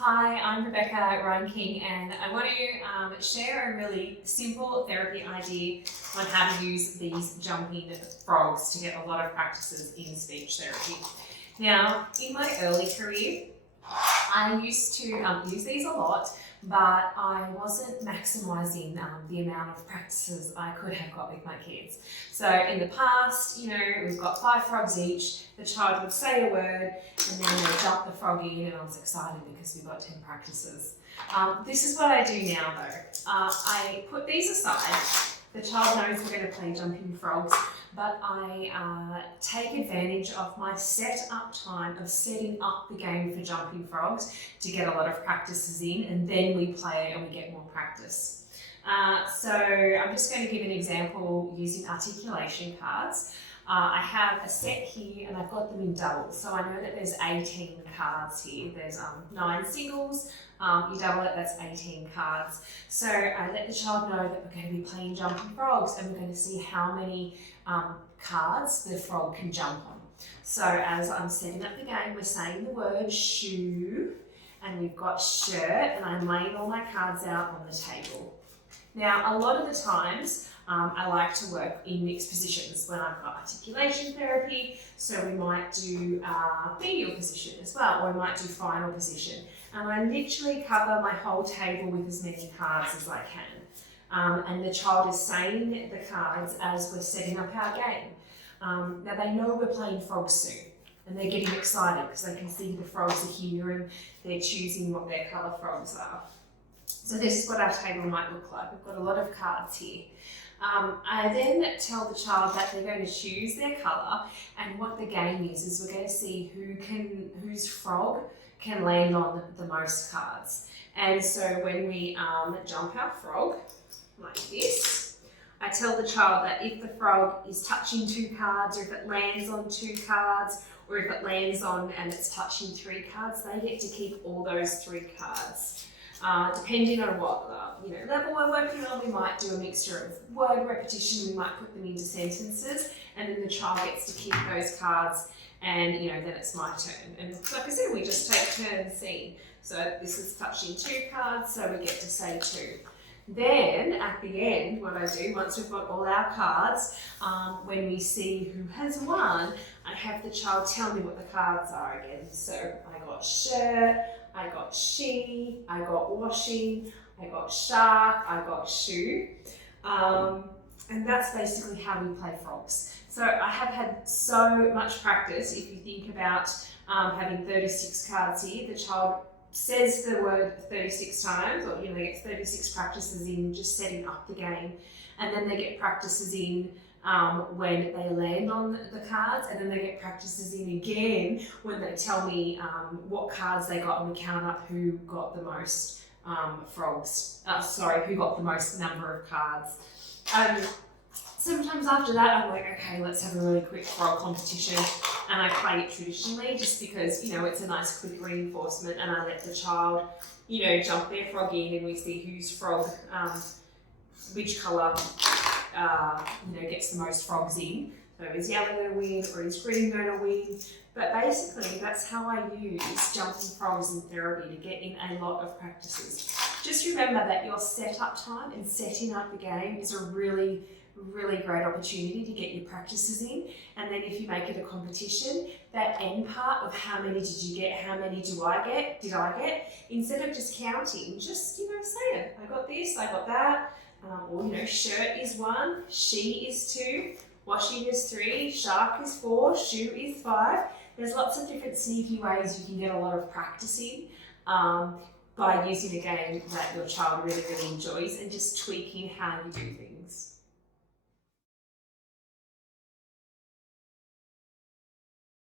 Hi, I'm Rebecca Reinking and I want to share a really simple therapy idea on how to use these jumping frogs to get a lot of practices in speech therapy. Now, in my early career, I used to use these a lot, but I wasn't maximising the amount of practices I could have got with my kids. So in the past, we've got 5 frogs each. The child would say a word and then they'd jump the frog in, and I was excited because we got 10 practices. This is what I do now though. I put these aside. The child knows we're going to play jumping frogs, but I take advantage of my set up time of setting up the game for jumping frogs to get a lot of practices in, and then we play and we get more practice. So I'm just going to give an example using articulation cards. I have a set here and I've got them in doubles, so I know that there's 18 cards here. There's 9 singles, you double it, that's 18 cards. So I let the child know that we're going to be playing jumping frogs and we're going to see how many cards the frog can jump on. So as I'm setting up the game, we're saying the word shoe, and we've got shirt, and I'm laying all my cards out on the table. Now, a lot of the times, I like to work in mixed positions when I've got articulation therapy, so we might do medial position as well, or we might do final position. And I literally cover my whole table with as many cards as I can. And the child is saying the cards as we're setting up our game. Now they know we're playing frogs soon, and they're getting excited because they can see the frogs are here and they're choosing what their colour frogs are. So this is what our table might look like. We've got a lot of cards here. I then tell the child that they're going to choose their colour, and what the game is we're going to see whose frog can land on the most cards. And so when we jump our frog like this, I tell the child that if the frog is touching 2 cards, or if it lands on 2 cards, or if it lands on and it's touching 3 cards, they get to keep all those 3 cards. Depending on what level we're working on, we might do a mixture of word repetition, we might put them into sentences, and then the child gets to keep those cards, and then it's my turn. And like I said, we just take turns seeing. So this is touching 2 cards, so we get to say 2. Then at the end, what I do, once we've got all our cards, when we see who has won, I have the child tell me what the cards are again. So I got shirt, I got she, I got washing, I got shark, I got shoe. And that's basically how we play frogs. So I have had so much practice. If you think about having 36 cards here, the child says the word 36 times, or gets 36 practices in just setting up the game, and then they get practices in when they land on the cards, and then they get practices in again when they tell me what cards they got, and we count up who got the most who got the most number of cards. Sometimes after that, I'm like, okay, let's have a really quick frog competition, and I play it traditionally just because, it's a nice quick reinforcement, and I let the child, jump their frog in, and we see whose frog, which colour, gets the most frogs in. So is yellow going to win, or is green going to win? But basically, that's how I use jumping frogs in therapy to get in a lot of practices. Just remember that your setup time and setting up the game is a really great opportunity to get your practices in. And then if you make it a competition, that end part of how many did you get, how many did I get, instead of just counting, just say it. I got this, I got that. Or shirt is 1, she is 2, washing is 3, shark is 4, shoe is 5. There's lots of different sneaky ways you can get a lot of practice in by using a game that your child really enjoys and just tweaking how you do things.